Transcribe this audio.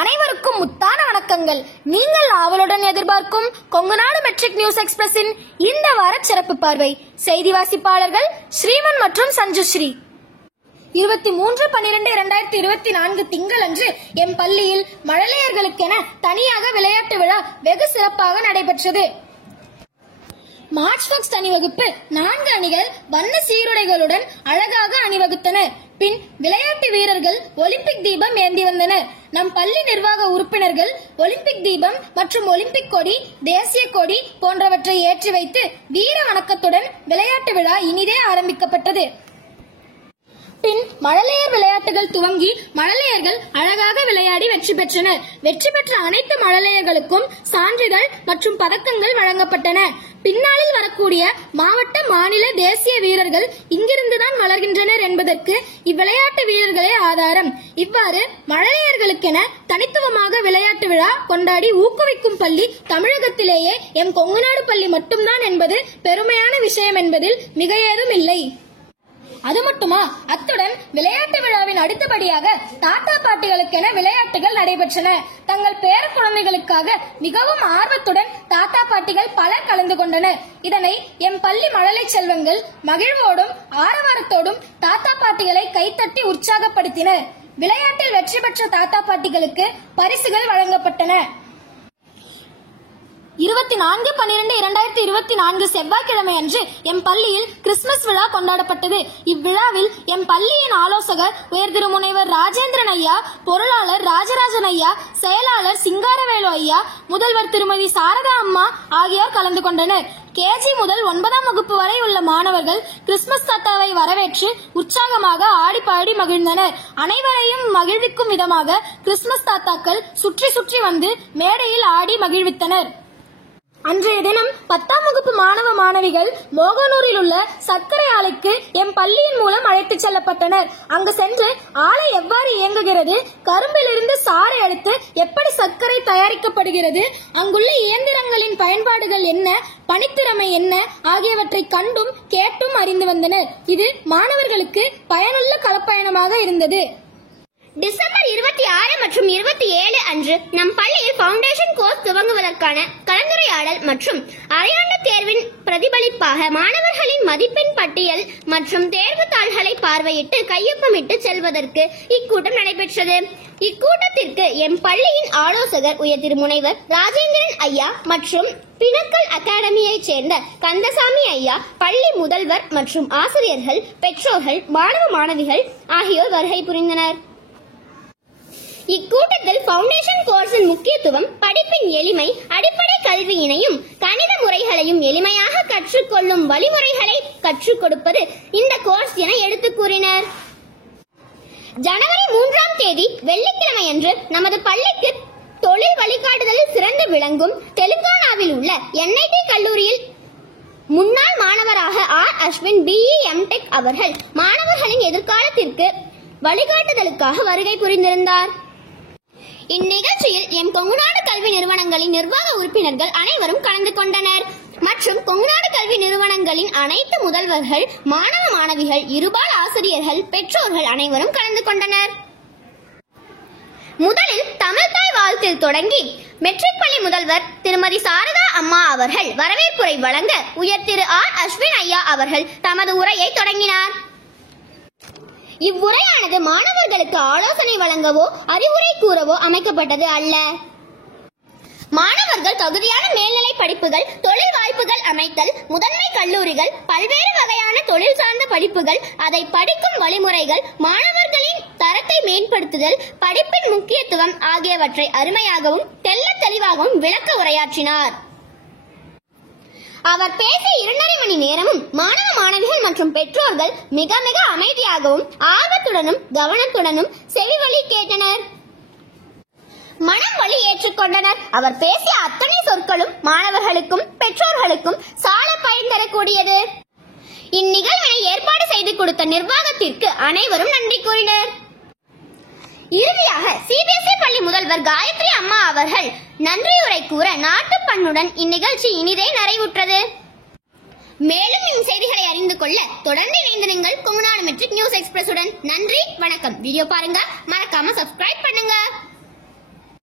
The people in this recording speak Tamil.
அனைவருக்கும் முத்தான வணக்கங்கள். நீங்கள் ஆவலுடன் எதிர்பார்க்கும் கொங்குநாடு மெட்ரிக் நியூஸ் எக்ஸ்பிரஸின் இந்த வார சிறப்பு பார்வை. செய்தி வாசிப்பாளர்கள் ஸ்ரீமன் மற்றும் சஞ்சுஸ்ரீ. 23/12/2024 திங்களன்று எம் பள்ளியில் மழலையர்களுக்கென தனியாக விளையாட்டு விழா வெகு சிறப்பாக நடைபெற்றது. மார்ச் ஃபர்ஸ்ட் அணிவகுப்பு 4 அணிகள் வண்ண சீருடைகளுடன் அழகாக அணிவகுத்தனர். பின் விளையாட்டு வீரர்கள் ஒலிம்பிக் தீபம் ஏந்தி வந்தனர். நம் பள்ளி நிர்வாக உறுப்பினர்கள் ஒலிம்பிக் தீபம் மற்றும் ஒலிம்பிக் கொடி, தேசிய கொடி போன்றவற்றை ஏற்றி வைத்து வீர வணக்கத்துடன் விளையாட்டு விழா இனிதே ஆரம்பிக்கப்பட்டது. பின் மழலையர் விளையாட்டுகள் துவங்கி மழலையர்கள் அழகாக விளையாடி வெற்றி பெற்றனர். வெற்றி பெற்ற அனைத்து மழலையர்களுக்கும் சான்றிதழ் மற்றும் பதக்கங்கள் வழங்கப்பட்டன. பின்னாளில் வரக்கூடிய மாவட்ட, மாநில, தேசிய வீரர்கள் இங்கிருந்துதான் வளர்கின்றனர் என்பதற்கு இவ்விளையாட்டு வீரர்களே ஆதாரம். இவ்வாறு மழலையர்களுக்கென தனித்துவமாக விளையாட்டு விழா கொண்டாடி ஊக்குவிக்கும் பள்ளி தமிழகத்திலேயே எம் கொங்குநாடு பள்ளி மட்டும்தான் என்பது பெருமையான விஷயம் என்பதில் மிக ஏதும் இல்லை. அது மட்டுமா, அத்துடன் விளையாட்டு விழாவின் அடுத்தபடியாக தாத்தா பாட்டிகளுக்கென விளையாட்டுகள் நடைபெற்றன. தங்கள் பேர குழந்தைகளுக்காக மிகவும் ஆர்வத்துடன் தாத்தா பாட்டிகள் பலர் கலந்து கொண்டனர். இதனை எம் பள்ளி மழலை செல்வங்கள் மகிழ்வோடும் ஆரவாரத்தோடும் தாத்தா பாட்டிகளை கைத்தட்டி உற்சாகப்படுத்தினர். விளையாட்டில் வெற்றி பெற்ற தாத்தா பாட்டிகளுக்கு பரிசுகள் வழங்கப்பட்டன. 24/12/2024 செவ்வாய்க்கிழமை அன்று எம் பள்ளியில் கிறிஸ்துமஸ் விழா கொண்டாடப்பட்டது. இவ்விழாவில் எம் பள்ளியின் ஆலோசகர் உயர் திரு முனைவர் ராஜேந்திரன் ஐயா, பொருளாளர் ராஜராஜன் ஐயா, செயலாளர் சிங்காரவேலு ஐயா, முதல்வர் திருமதி சாரதா அம்மா ஆகியோர் கலந்து கொண்டனர். கேஜி முதல் 9ஆம் வகுப்பு வரை உள்ள மாணவர்கள் கிறிஸ்துமஸ் தாத்தாவை வரவேற்று உற்சாகமாக ஆடி பாடி மகிழ்ந்தனர். அனைவரையும் மகிழ்விக்கும் விதமாக கிறிஸ்துமஸ் தாத்தாக்கள் சுற்றி சுற்றி வந்து மேடையில் ஆடி மகிழ்வித்தனர். அன்றைய தினம் 10ஆம் வகுப்பு மாணவ மாணவிகள் மோகனூரில் உள்ள சர்க்கரை ஆலைக்கு எம் பள்ளியின் மூலம் அழைத்துச் செல்லப்பட்டனர். அங்கு சென்று ஆலை எவ்வாறு இயங்குகிறது, கரும்பிலிருந்து சாறை எடுத்து எப்படி சர்க்கரை தயாரிக்கப்படுகிறது, அங்குள்ள இயந்திரங்களின் பயன்பாடுகள் என்ன, பணித்திறமை என்ன ஆகியவற்றை கண்டும் கேட்டும் அறிந்து வந்தனர். இது மாணவர்களுக்கு பயனுள்ள களப்பயணமாக இருந்தது. டிசம்பர் 26 மற்றும் 27 அன்று நம் பள்ளியில் பவுண்டேஷன் கோர்ஸ் துவங்குவதற்கான கலந்துரையாடல் மற்றும் அரையாண்டு தேர்வின் பிரதிபலிப்பாக மாணவர்களின் மதிப்பெண் பட்டியல் மற்றும் தேர்வு தாள்களை பார்வையிட்டு கையொப்பமிட்டு செல்வதற்கு இக்கூட்டம் நடைபெற்றது. இக்கூட்டத்திற்கு எம் பள்ளியின் ஆலோசகர் உயர் திரு முனைவர் ராஜேந்திரன் ஐயா மற்றும் பினக்கல் அகாடமியைச் சேர்ந்த கந்தசாமி ஐயா, பள்ளி முதல்வர் மற்றும் ஆசிரியர்கள், பெற்றோர்கள், மாணவ மாணவிகள் ஆகியோர் வருகை புரிந்தனர். இக்கூட்டத்தில் பவுண்டேஷன் கோர்ஸின் முக்கியத்துவம், படிப்பின் எளிமை, அடிப்படை கல்வியினையும் கணித முறைகளையும் எளிமையாக கற்றுக்கொள்ளும் வழிமுறைகளை கற்றுக் கொடுப்பது இந்த கோர்ஸ் என எடுத்துக் கூறினர். ஜனவரி 3ஆம் தேதி வெள்ளிக்கிழமை அன்று நமது பள்ளிக்கு தொழில் வழிகாட்டுதலில் சிறந்து விளங்கும் தெலுங்கானாவில் உள்ள NIT கல்லூரியில் முன்னாள் மாணவராக R. அஸ்வின் BE MTech அவர்கள் மாணவர்களின் எதிர்காலத்திற்கு வழிகாட்டுதலுக்காக வருகை புரிந்திருந்தார். இந்நிகழ்ச்சியில் எம் கொங்குநாடு கல்வி நிறுவனங்களின் நிர்வாக உறுப்பினர்கள் அனைவரும் கலந்து கொண்டனர் மற்றும் கொங்குநாடு கல்வி நிறுவனங்களின் அனைத்து முதல்வர்கள், மாணவ மாணவிகள், இருபால் ஆசிரியர்கள், பெற்றோர்கள் அனைவரும் கலந்து கொண்டனர். முதலில் தமிழ்தாய் வாழ்த்தில் தொடங்கி மெட்ரிக் பள்ளி முதல்வர் திருமதி சாரதா அம்மா அவர்கள் வரவேற்புரை வழங்க உயர் திரு R. அஸ்வின் ஐயா அவர்கள் தமது உரையை தொடங்கினார். இவ்வுரையானது மாணவர்களுக்கு ஆலோசனை வழங்கவோ அறிவுரை கூறவோ அமைக்கப்பட்டது அல்ல. மாணவர்கள் தகுதியான மேல்நிலை படிப்புகள், தொழில் வாய்ப்புகள் அமைத்தல், முதன்மை கல்லூரிகள், பல்வேறு வகையான தொழில் சார்ந்த படிப்புகள், அதை படிக்கும் வழிமுறைகள், மாணவர்களின் தரத்தை மேம்படுத்துதல், படிப்பின் முக்கியத்துவம் ஆகியவற்றை அருமையாகவும் தெள்ளத் தெளிவாகவும் விளக்க உரையாற்றினார். அவர் பேசிய 2.5 மணி நேரமும் மாணவ மாணவிகள் மற்றும் பெற்றோர்கள் மிக மிக அமைதியாகவும் ஆர்வத்துடனும் கவனத்துடனும் செவிவழி கேட்டனர், மனம் வழி ஏற்றுக்கொண்டனர். அவர் பேசிய அத்தனை சொற்களும் மாணவர்களுக்கும் பெற்றோர்களுக்கும் சால பயன் தரக்கூடியது. இந்நிகழ்வினை ஏற்பாடு செய்து கொடுத்த நிர்வாகத்திற்கு அனைவரும் நன்றி கூறினர். இறுதியாக CBSE பள்ளி முதல்வர் காயத்ரி அம்மா அவர்கள் நன்றியுரை கூற நாட்டுப்பண்ணுடன் இந்நிகழ்ச்சி இனிதே நிறைவுற்றது. மேலும் செய்திகளை அறிந்து கொள்ள தொடர்ந்து இணைந்திருங்கள் கொங்குநாடு மெட்ரிக் நியூஸ் எக்ஸ்பிரஸுடன். நன்றி, வணக்கம். வீடியோ பாருங்க, மறக்காம சப்ஸ்கிரைப் பண்ணுங்க.